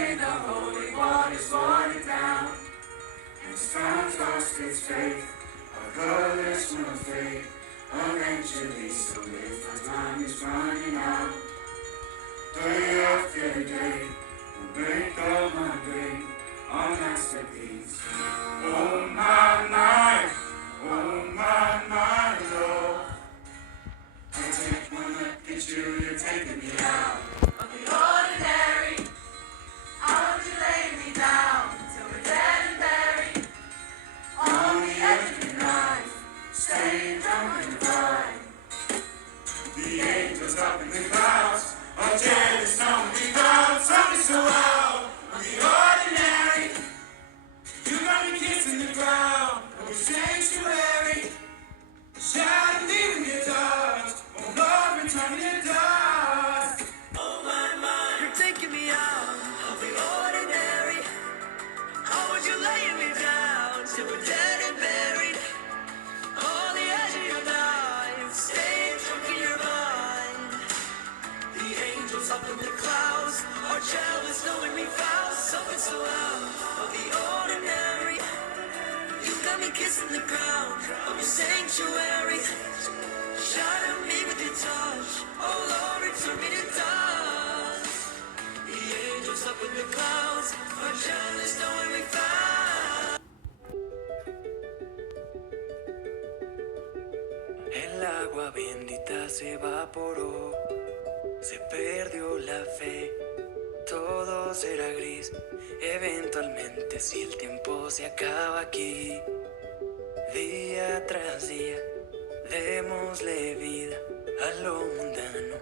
day the holy waters watered down, and the ground lost its faith. Our colors will fade eventually, so if our time is running out, day after day, we'll break up my grave, our masterpiece. Oh my, Lord. I take one look at you, you're taking me out of the ordinary. How would you lay me down till we're dead and buried on the edge of your knife, staying drunk and crying. The angels up in the clouds are jealous, lonely clouds, something so loud. On the ordinary, you got me kissing the ground of your sanctuary. Shouting, leaving your dust, oh Lord, return your dust. Oh my, you're taking me out of the ordinary. How would you lay me down till we're dead and buried on the edge of your knife, staying drunk in your mind. The angels up in the clouds are jealous, knowing we found something so out of the ordinary. You got me kissing the ground of your sanctuary. Shadow me with your touch, oh Lord, return me to dust. The angels up in the clouds are jealous, knowing we found. El agua bendita se evaporó, se perdió la fe, todo será gris, eventualmente si el tiempo se acaba aquí. Día tras día, démosle vida a lo mundano.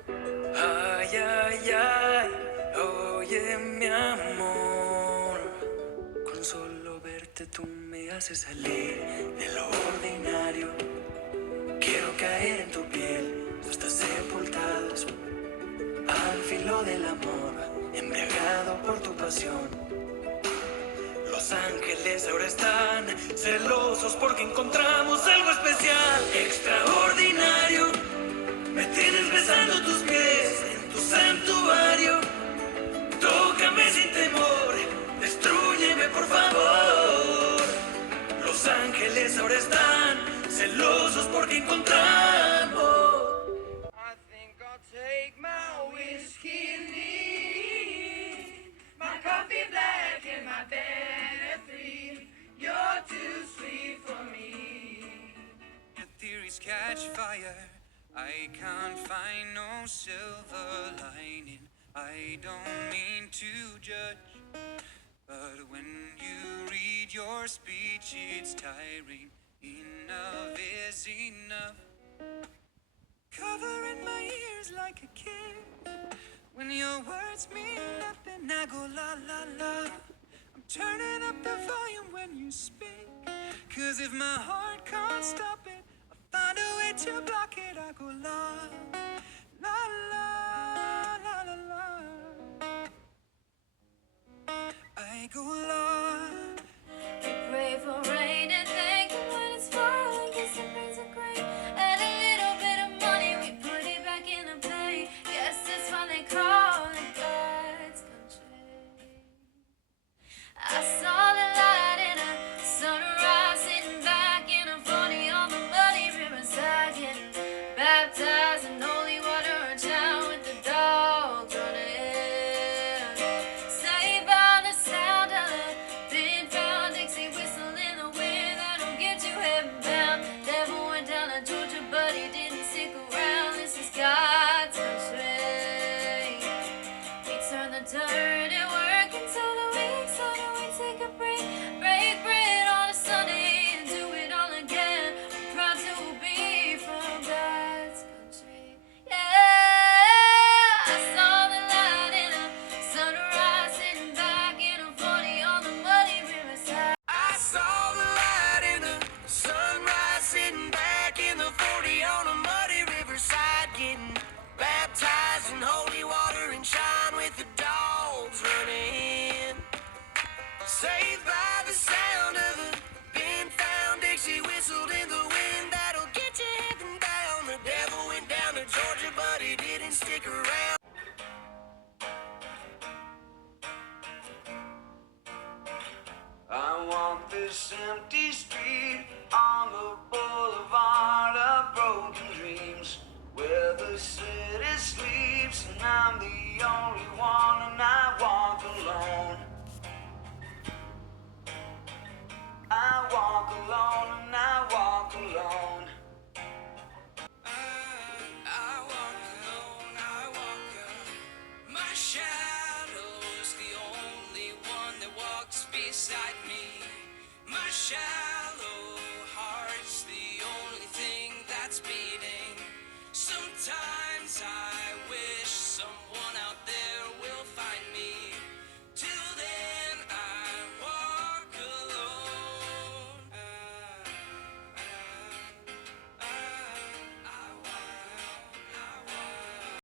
Ay, ay, ay, oye mi amor, con solo verte tú me haces salir de lo ordinario. Quiero caer en tu piel, tú estás sepultado al filo del amor, embriagado por tu pasión. Los ángeles ahora están celosos porque encontramos algo especial, extraordinario. Me tienes besando tus pies en tu santuario. Tócame sin temor, destrúyeme por favor. Los ángeles ahora están celosos porque encontramos. I think I'll take my whiskey neat, my coffee black and my bed at 3. You're too sweet for me. Your theories catch fire. I can't find no silver lining. I don't mean to judge, but when you read your speech, it's tiring. Enough is enough. Covering my ears like a kid. When your words mean nothing, I go la la la. I'm turning up the volume when you speak, 'cause if my heart can't stop it, I'll find a way to block it. I go la la la la la la. I go la. We pray for rain and thank you when it's falling, 'cause the rains are great. And a little bit of money, we put it back in the bank. Yes, it's fun, they call it God's country. I saw the light in a sunrise, sitting back in a 40 on the muddy riverside, getting baptized in holy water, a town with the dogs running. Saved by the sound of the been found Dixie whistle in the wind that'll get you heaven bound. Devil went down to Georgia, but he didn't stick around. This is God's country. We turn the dirt and work until the week's on, and we take a break. Break bread on a Sunday and do it all again. We're proud to be from God's country. Yeah, I saw the light in a sunrise, sitting back in a 40 on the muddy riverside. I saw the light in the sunrise, sitting back in the 40 on a muddy riverside, getting baptized in holy water and shine with the dogs running. Saved by the sound of a been found Dixie whistled in the wind that'll get you heaven bound. The devil went down to Georgia, but he didn't stick around. I'm the only one and I walk alone. I walk alone and I walk alone. I walk alone, I walk alone. My shadow's the only one that walks beside me. My shallow heart's the only thing that's beating. Sometimes I